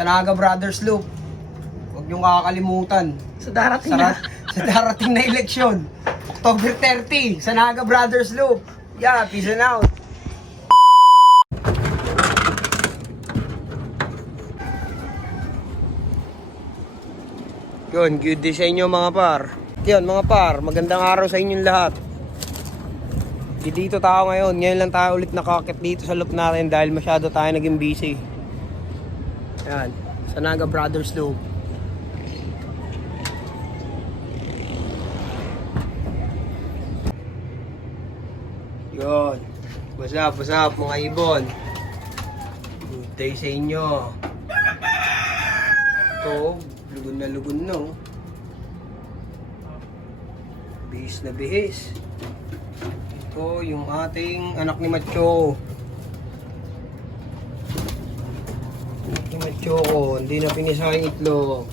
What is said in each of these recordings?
sa Naga Brothers Loop. Huwag niyong kakalimutan. Sa darating na. Sa darating na eleksyon. October 30, sa Naga Brothers Loop. Yeah, peace and out. Yun, good day sa inyo mga par. Yun mga par, magandang araw sa inyong lahat. Dito tayo ngayon. Ngayon lang tayo ulit nakakit dito sa loop natin dahil masyado tayo naging busy. Yan, sa Naga Brothers Loop. Yun. What's up mga ibon? Good day sa inyo. Ito, lugon na oh. Bihis na bihis. Ito yung ating anak ni Macho. Anak ni Macho ko, hindi na pinisa yung itlog.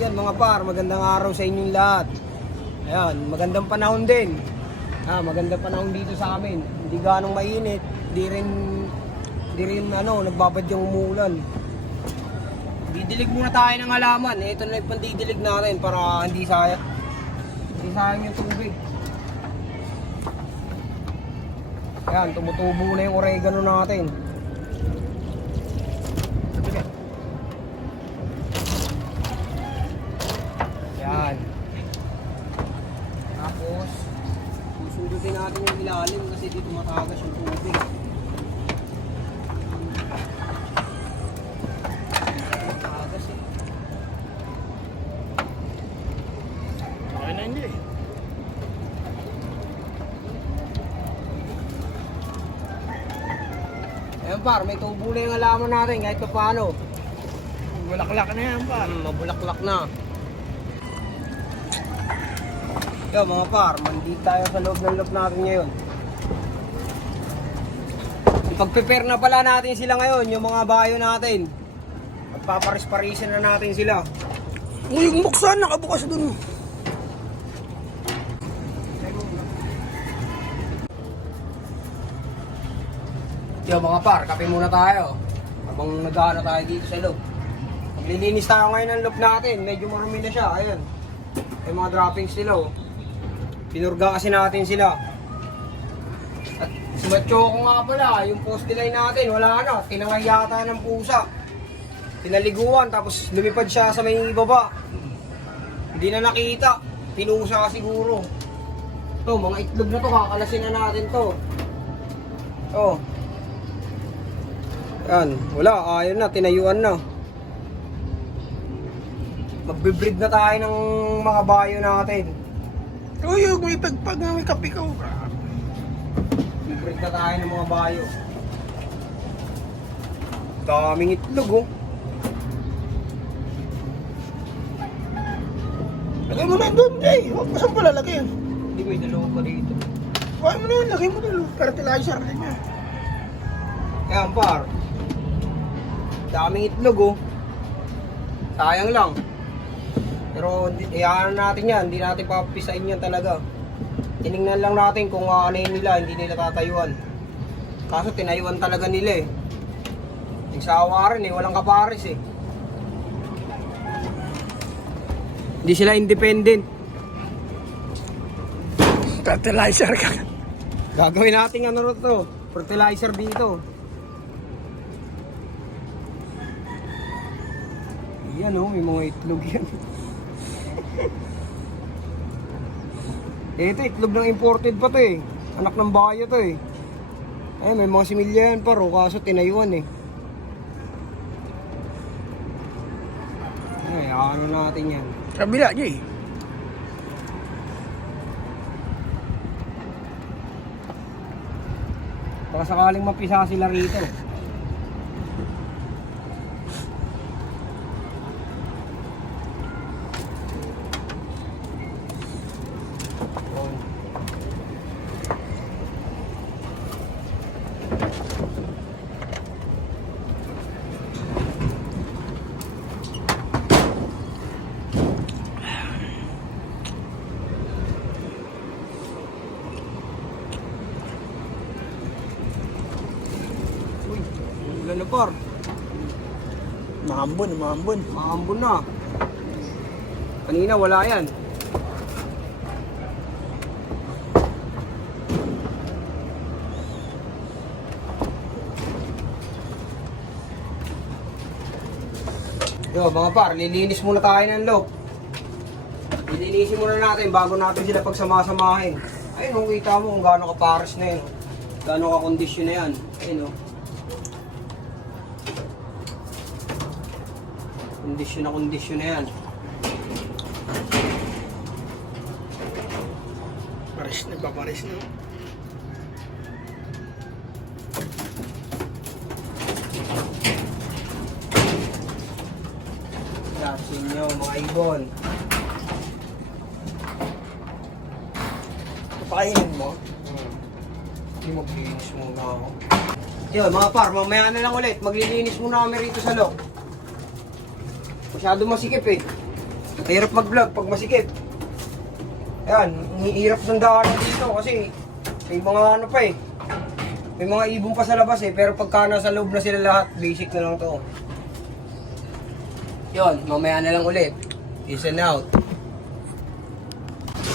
Yan mga par, magandang araw sa inyong lahat. Ayan, magandang panahon din. Magandang panahon dito sa amin. Hindi ganong mainit, hindi rin nagbabadyang umuulan. Didilig muna tayo ng halaman. Ito na yung pandidilig natin para hindi sayang yung tubig. Ayan, tumutubo na yung oregano natin. Ayan. Tapos, susundutin natin yung ilalim kasi dito matagas yung tubig. Ayan par, may tubo na yung halaman natin kahit pa paano. Bulaklak na yan, par. Mabulaklak na. Yo mga par, mandit tayo sa loob ng loop natin ngayon. Ipag-prepare na pala natin sila ngayon, yung mga bayo natin. Magpaparis-parisin na natin sila. Uy, yung buksan, nakabukas dun. Yo mga par, kape muna tayo. Habang nag-aano tayo dito sa loob. Maglilinis tayo ngayon ng loob natin. Medyo marumi na siya, ayun. May mga droppings nila oh. Pinurga kasi natin sila. At si Macho ko nga pala, yung post delay natin, wala na. Tinangay yata ng pusa. Tinaliguan, tapos lumipad siya sa may baba. Hindi na nakita. Pinusa siguro. Ito, mga itlog na to, kakalasin na natin to. Oh. Yan, wala, ayun na, tinayuan na. Magbe-breed na tayo ng mga bayo natin. Uy, may pagpag na may kape ka. Breed na tayo ng mga bayo. Daming itlog oh. Lagay mo na doon, Jay. Huwag mo saan pala lagay yan. Hindi, may dalawa pa dito. Huwag mo na yun, lagay mo na doon. Fertilizer rin yan. Yan par. Daming itlog oh. Sayang lang. Pero iyahan natin yan. Hindi natin papisain yan talaga. Tinignan lang natin kung aanayin nila. Hindi nila tatayuan. Kaso tinayuan talaga nila eh. Nagsawa rin eh. Walang kapares eh. Hindi sila independent. Fertilizer ka. Gagawin natin ano to. Fertilizer dito. Yan oh, may mga itlog yan. Ito, itlog ng imported pa to eh. Anak ng bayo to eh. Ay, may mga similya yan paro, kaso tinayuan eh. Ay, ano natin yan. Kabila, Jay. Baka sakaling mapisa sila rito. Umulan na par. Mahambon, mahambon. Maambon na. Kanina wala yan. Yo, mga par, lilinis muna tayo ng loob. Lilinisin muna natin bago natin sila pagsamasamahin. Ayun, kung kita mo kung gaano kapares na yun. Gaano ka-kondisyon na yan. Ayun, oh. Kondisyon na yan. Paris na, paparis na. Yasin nyo, mga ibon. Pakainin mo. Hindi maglilinis muna ako. Yun, mga par, mamaya na lang ulit. Maglilinis muna kami rito sa loob. Masyado masikip eh. Hirap mag-vlog pag masikip. Ayan, hirap ng daanan dito kasi may mga ano pa eh. May mga ibon pa sa labas eh. Pero pagka nasa loob na sila lahat, basic na lang to. Yun, mamaya na lang ulit. Peace and out.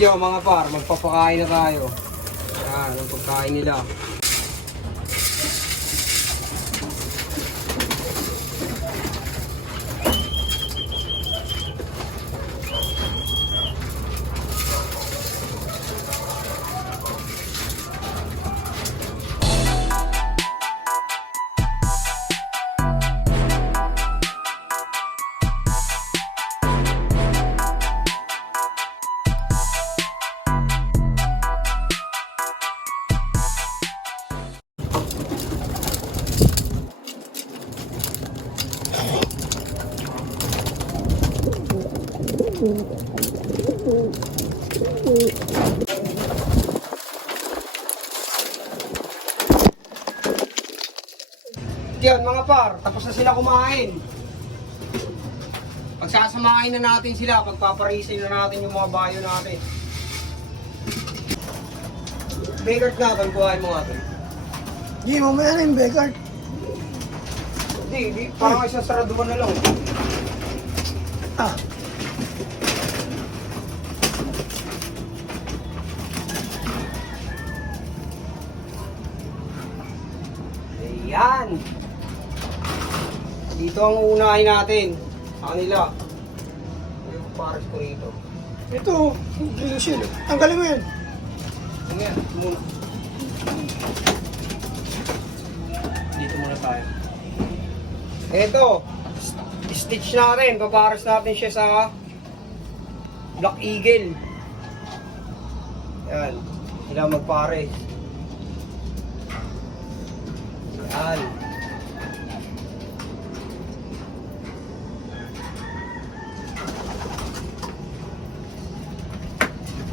Yo mga par, magpapakain na tayo. Ayan, ang pagkain nila. Yan mga par, tapos na sila kumain. Pagsasamahin na natin sila, pagpaparisin na natin yung mga bayo natin. Bagart natin, buhayin mo natin. Hindi, mamaya na yung Begard. Hindi, parang isang saraduan na lang. Ah, Ayan. Dito ang uunahin natin. Sa kanila. Yung pares ko rito. ito, grill. Tanggalin mo yun. Ayan, muna. Dito muna tayo. Ito. Stitch natin. Papares natin siya sa Black Eagle. Ayan. Kailangan magpares. Ayan.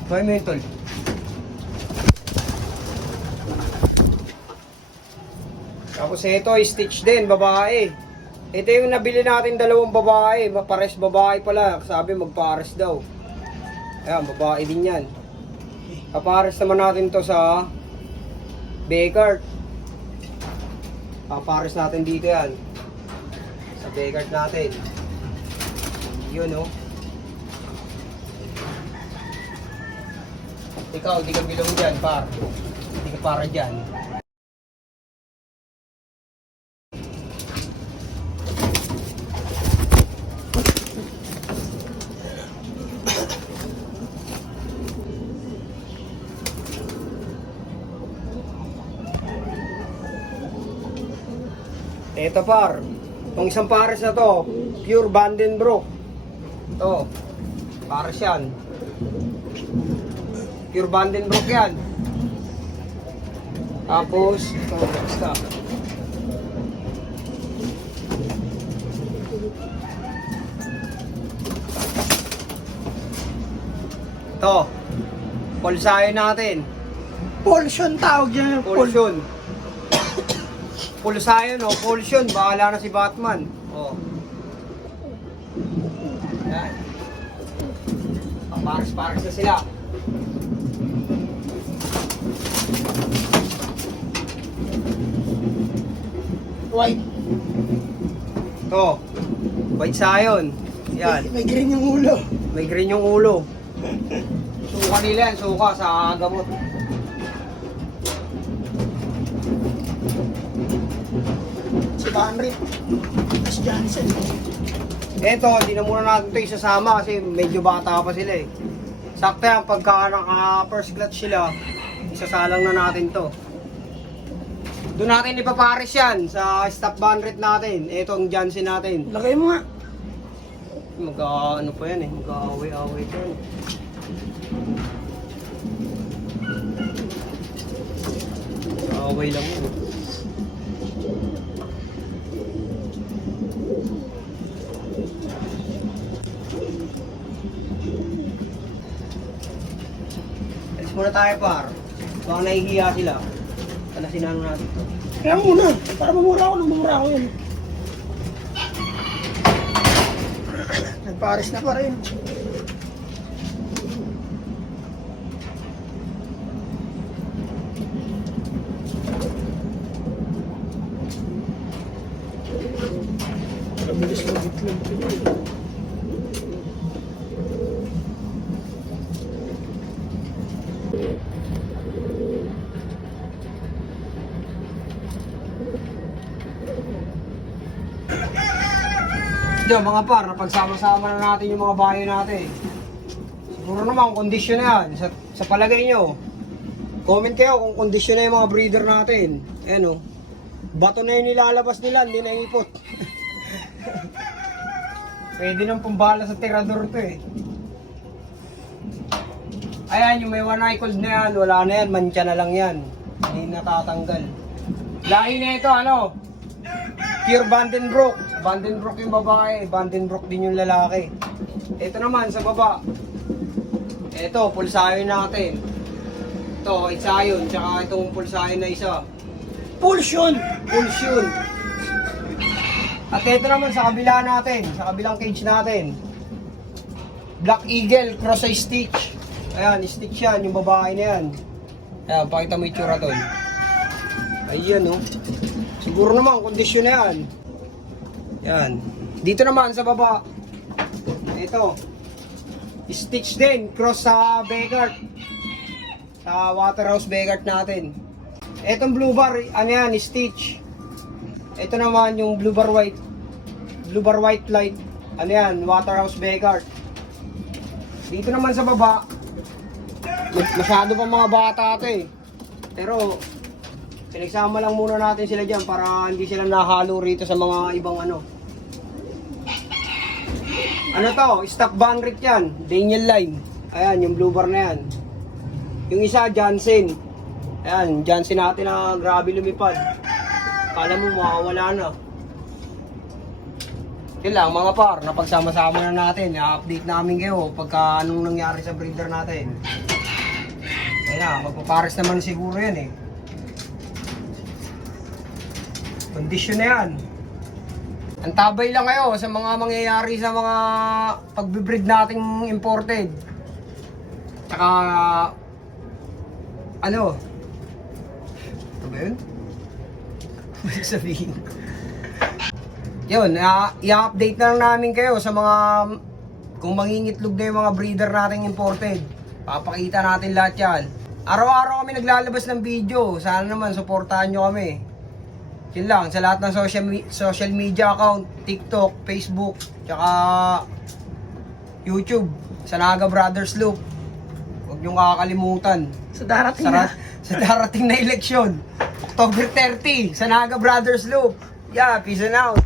Try mo yun, tol. Tapos ito, stitch din, babae. Ito yung nabili natin dalawang babae. Pares babae pala. Sabi magpares daw. Ayan, babae din yan. Papares naman natin to sa Begart. Papares natin dito yan. Sa Begart natin. Yun, oh. Ikaw, di ka bilong dyan, par. Di ka para dyan. Ito par, itong isang pares na to, pure Vandenbroek. Ito, pares yan. Pure Vandenbroek yan. Tapos, ito, basta. Ito, pulsayo natin. Polsion tawag dyan. Pulsion. Pulsayo, no? Pulsion. Bahala na si Batman. Oh. Yan. Pares-pares na sila. White. To. White Scion. Yan. May green yung ulo. May green yung ulo. Suka nila yan. Suka sa gamot. Si Henry. Tapos Johnson. Eto, hindi na muna natin ito isasama kasi medyo bata pa sila eh. Sakto yan, pagka naka-first clutch sila, isasalang na natin to. Doon natin ipapares yan sa stop band rate natin. Eto ang Johnson natin. Lagay mo nga. Ano pa yan eh, mag-away-away pa yan. Away lang yun. Alis muna tayo par. Baka nahihiya sila. Talasinan natin to. Kaya muna. Para mamura ako yun. Nagpares na pa rin. Mabilis lang itlog. Diyan mga par, napagsama-sama na natin yung mga bayo natin. Siguro naman kondisyon na yan. Sa palagay nyo, comment kayo kung kondisyon na yung mga breeder natin. Ayan o. Bato na yung nilalabas nila, hindi na ipot. Pwede nang pambala sa tirador to eh. Ayan, yung may one eye cold na yan, wala na yan, mantya na lang yan. Hindi natatanggal. Lahi na ito, ano? Pure Vandenbroek. Vandenbroek yung babae, Vandenbroek din yung lalaki. Ito naman sa baba. Ito, pulsayon natin. Ito, itsayon, tsaka itong pulsayon na isa. Pulsion! Pulsion. At ito naman sa kabila natin, sa kabilang cage natin. Black Eagle, cross eye stitch. Ayan, stitch yan, yung babae na yan. Ayan, pakita mo yung tsura doon. Ayan, oh. Siguro naman, kondisyon na yan. Yan. Dito naman sa baba. Ito. Stitch din. Cross sa Begart. Sa Waterhouse Begart natin. Etong blue bar, ano yan, stitch. Ito naman yung blue bar white. Blue bar white light. Ano yan, Waterhouse Begart. Dito naman sa baba. Masyado pa mga bata ito eh. Pero pinagsama lang muna natin sila dyan para hindi sila nahalo rito sa mga ibang ano. Ano to? Stop band rate yan. Daniel line. Ayan, yung blue bar na yan. Yung isa, Johnson. Ayan, Johnson natin na grabe lumipad. Kala mo makawala na. Yun lang mga par, napagsama-sama na natin. I-update namin kayo pagka anong nangyari sa breeder natin. Ayan na, magpapares naman siguro yan eh. Kondisyon na yan. Ang tabay lang kayo sa mga mangyayari sa mga pagbibreed nating imported. Tsaka ano? Ito ba yun? Sabihin. Yun, i-update na lang namin kayo sa mga kung mangingitlog na yung mga breeder nating imported. Papakita natin lahat yan. Araw-araw kami naglalabas ng video. Sana naman supportahan nyo kami. Yun lang, sa lahat ng social media account, TikTok, Facebook, tsaka YouTube, sa Naga Brothers Loop. Huwag niyong kakalimutan. Sa darating na. Sa darating na eleksyon. October 30, sa Naga Brothers Loop. Yeah, peace and out.